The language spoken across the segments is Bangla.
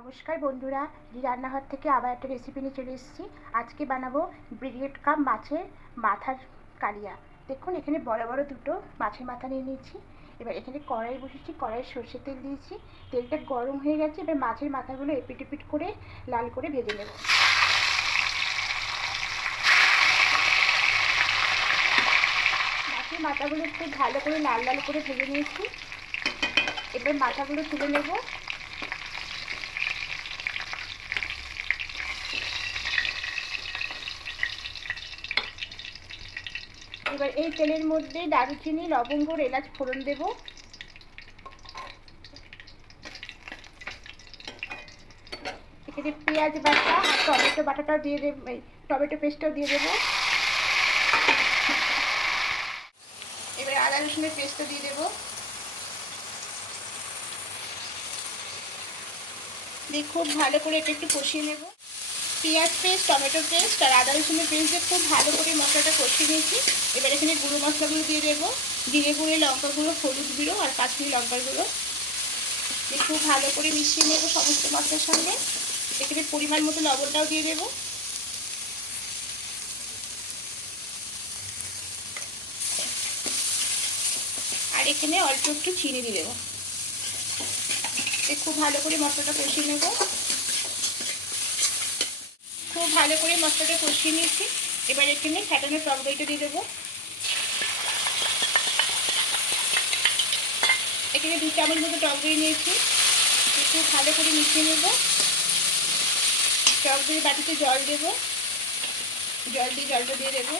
নমস্কার বন্ধুরা রান্নাঘর থেকে আবার একটা রেসিপি নিয়ে চলে এসেছি। আজকে বানাবো ব্রিগেড কাপ মাছের মাথার কালিয়া। দেখুন, এখানে বড় বড় দুটো মাছের মাথা নিয়ে নিয়েছি। এবার এখানে কড়াই বসেছি কড়াই সর্ষের তেল দিয়েছি। তেলটা গরম হয়ে গেছে, এবার মাছের মাথাগুলো এপিট এপিট করে লাল করে ভেজে নেব। মাছের মাথাগুলো একটু ভালো করে লাল লাল করে ভেজে নিয়েছি। এবার মাথাগুলো তুলে নেব। এবার এই তেলের মধ্যে দারুচিনি, লবঙ্গ এলাচ ফোড়ন দেব। এখানে পেঁয়াজ বাটা, টমেটো বাটাটাও দিয়ে দেব টমেটো পেস্টটাও দিয়ে দেবো। এবার আদা রসুনের পেস্টটা দিয়ে দেবো। দিয়ে খুব ভালো করে এটা একটু কষিয়ে নেব। পেঁয়াজ পেস্ট, টমেটো পেস্ট আর আদা রসুনের পেস্ট দিয়ে খুব ভালো করে মশলাটা কষিয়ে নিয়েছি। এবার এখানে গুঁড়ো মশলাগুলো দিয়ে দেবো। জিরে গুঁড়ো লঙ্কা গুঁড়ো, হলুদ গুঁড়ো আর কাশ্মীরি লঙ্কার গুঁড়ো। খুব ভালো করে মিশিয়ে নেব সমস্ত মশলার সঙ্গে। এখানে পরিমাণ মতো লবণটাও দিয়ে দেবো। আর এখানে অল্প একটু চিনি দিয়ে দেবো। খুব ভালো করে মশলাটা কষিয়ে নেব। ভালো করে মশলাটা কষিয়ে নিয়েছি। এবার এখানে ফ্যাটানো টক দইটা দিয়ে দেবো। এখানে দু চামচ মতো টক দই নিয়েছি। একটু ভালো করে মিশিয়ে নেব। টক দই বাটিতে জল দেব। জল দিয়ে জলটা দিয়ে দেবো।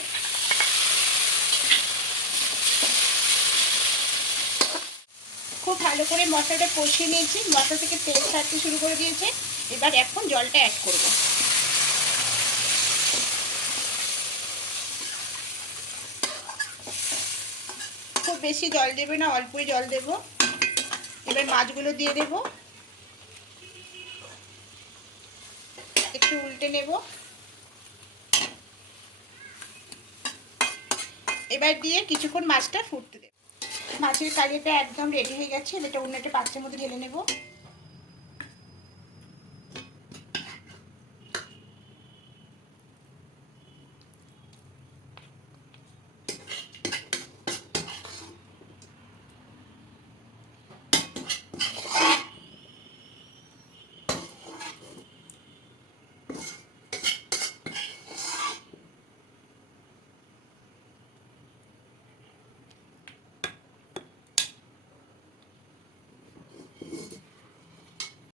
খুব ভালো করে মশলাটা কষিয়ে নিয়েছি। মশলা থেকে তেল ছাড়তে শুরু করে দিয়েছে। এবার এখন জলটা অ্যাড করব। বেশি জল দেবে না, অল্পই জল দেব। এবার মাছগুলো দিয়ে দেব। একটু উল্টে নেব। এবার দিয়ে কিছুক্ষণ মাছটা ফুটতে দেব। মাছের কালিটা একদম রেডি হয়ে গেছে। এটা অন্য একটা পাত্রের মধ্যে ঢেলে নেব।